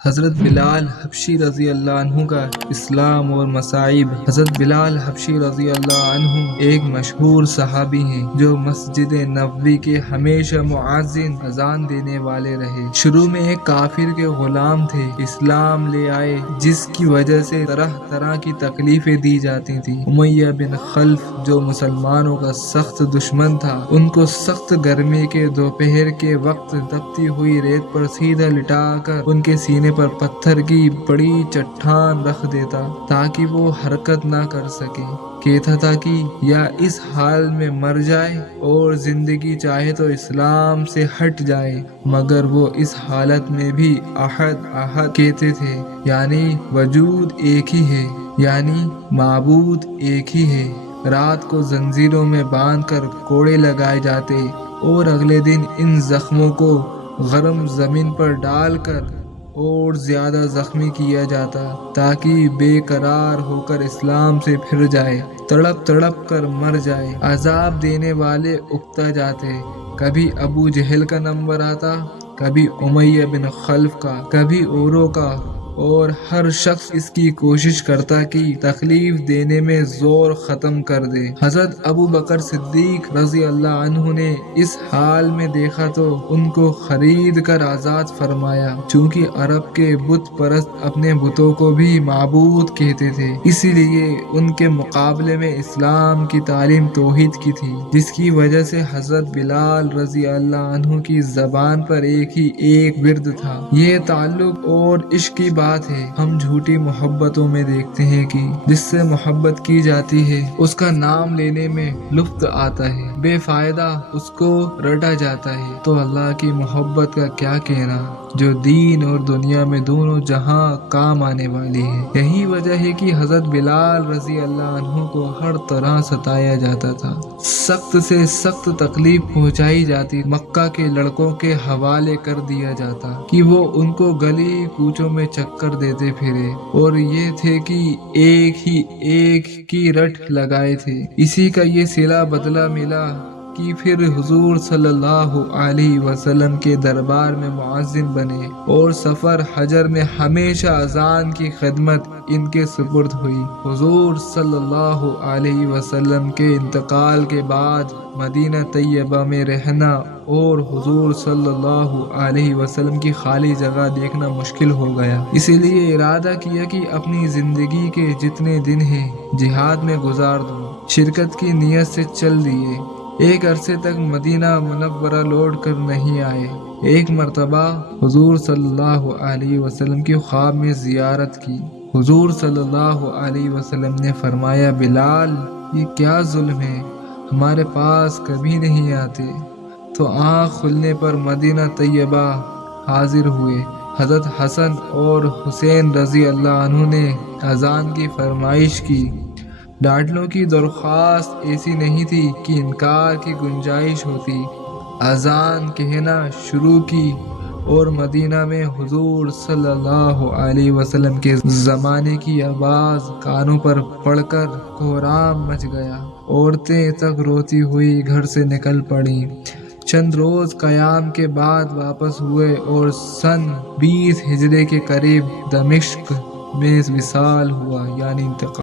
حضرت بلال حبشی رضی اللہ عنہ کا اسلام اور مصائب۔ حضرت بلال حبشی رضی اللہ عنہ ایک مشہور صحابی ہیں جو مسجد نبوی کے ہمیشہ مؤذن اذان دینے والے رہے۔ شروع میں ایک کافر کے غلام تھے، اسلام لے آئے جس کی وجہ سے طرح طرح کی تکلیفیں دی جاتی تھیں۔ امیہ بن خلف جو مسلمانوں کا سخت دشمن تھا، ان کو سخت گرمی کے دوپہر کے وقت تپتی ہوئی ریت پر سیدھا لٹا کر ان کے سینے پر پتھر کی بڑی چٹان رکھ دیتا تاکہ وہ حرکت نہ کر سکے۔ کہتا تھا کہ یا اس حال میں مر جائے اور زندگی چاہے تو اسلام سے ہٹ جائے، مگر وہ اس حالت میں بھی احد احد کہتے تھے، یعنی وجود ایک ہی ہے، یعنی معبود ایک ہی ہے۔ رات کو زنجیروں میں باندھ کر کوڑے لگائے جاتے اور اگلے دن ان زخموں کو گرم زمین پر ڈال کر اور زیادہ زخمی کیا جاتا تاکہ بے قرار ہو کر اسلام سے پھر جائے، تڑپ تڑپ کر مر جائے۔ عذاب دینے والے اکتا جاتے، کبھی ابو جہل کا نمبر آتا، کبھی امیہ بن خلف کا، کبھی اوروں کا، اور ہر شخص اس کی کوشش کرتا کہ تکلیف دینے میں زور ختم کر دے۔ حضرت ابو بکر صدیق رضی اللہ عنہ نے اس حال میں دیکھا تو ان کو خرید کر آزاد فرمایا، چونکہ عرب کے بت پرست اپنے بتوں کو بھی معبود کہتے تھے، اسی لیے ان کے مقابلے میں اسلام کی تعلیم توحید کی تھی، جس کی وجہ سے حضرت بلال رضی اللہ عنہ کی زبان پر ایک ورد تھا۔ یہ تعلق اور عشق کی بات ہے۔ ہم جھوٹی محبتوں میں دیکھتے ہیں کہ جس سے محبت کی جاتی ہے اس کا نام لینے میں لطف آتا ہے، بے فائدہ اس کو رٹا جاتا ہے، تو اللہ کی محبت کا کیا کہنا جو دین اور دنیا میں دونوں جہاں کام آنے والی ہے۔ یہی وجہ ہے کہ حضرت بلال رضی اللہ عنہ کو ہر طرح ستایا جاتا تھا، سخت سے سخت تکلیف پہنچائی جاتی، مکہ کے لڑکوں کے حوالے کر دیا جاتا کہ وہ ان کو گلی کوچوں میں چکر دیتے پھرے، اور یہ تھے کہ ایک کی رٹ لگائے تھے۔ اسی کا یہ صلہ بدلہ ملا کہ پھر حضور صلی اللہ علیہ وسلم کے دربار میں مؤذن بنے اور سفر حجر میں ہمیشہ اذان کی خدمت ان کے سپرد ہوئی۔ حضور صلی اللہ علیہ وسلم کے انتقال کے بعد مدینہ طیبہ میں رہنا اور حضور صلی اللہ علیہ وسلم کی خالی جگہ دیکھنا مشکل ہو گیا، اسی لیے ارادہ کیا کہ اپنی زندگی کے جتنے دن ہیں جہاد میں گزار دوں۔ شرکت کی نیت سے چل دیے، ایک عرصے تک مدینہ منورہ لوٹ کر نہیں آئے۔ ایک مرتبہ حضور صلی اللہ علیہ وسلم کی خواب میں زیارت کی۔ حضور صلی اللہ علیہ وسلم نے فرمایا، بلال یہ کیا ظلم ہے، ہمارے پاس کبھی نہیں آتے۔ تو آنکھ کھلنے پر مدینہ طیبہ حاضر ہوئے۔ حضرت حسن اور حسین رضی اللہ عنہ نے اذان کی فرمائش کی۔ ڈاڈلوں کی درخواست ایسی نہیں تھی کہ انکار کی گنجائش ہوتی۔ اذان کہنا شروع کی اور مدینہ میں حضور صلی اللہ علیہ وسلم کے زمانے کی آواز کانوں پر پڑ کر کوہرام مچ گیا۔ عورتیں تک روتی ہوئی گھر سے نکل پڑیں۔ چند روز قیام کے بعد واپس ہوئے اور سن 20 ہجری کے قریب دمشق میں وصال ہوا، یعنی انتقال۔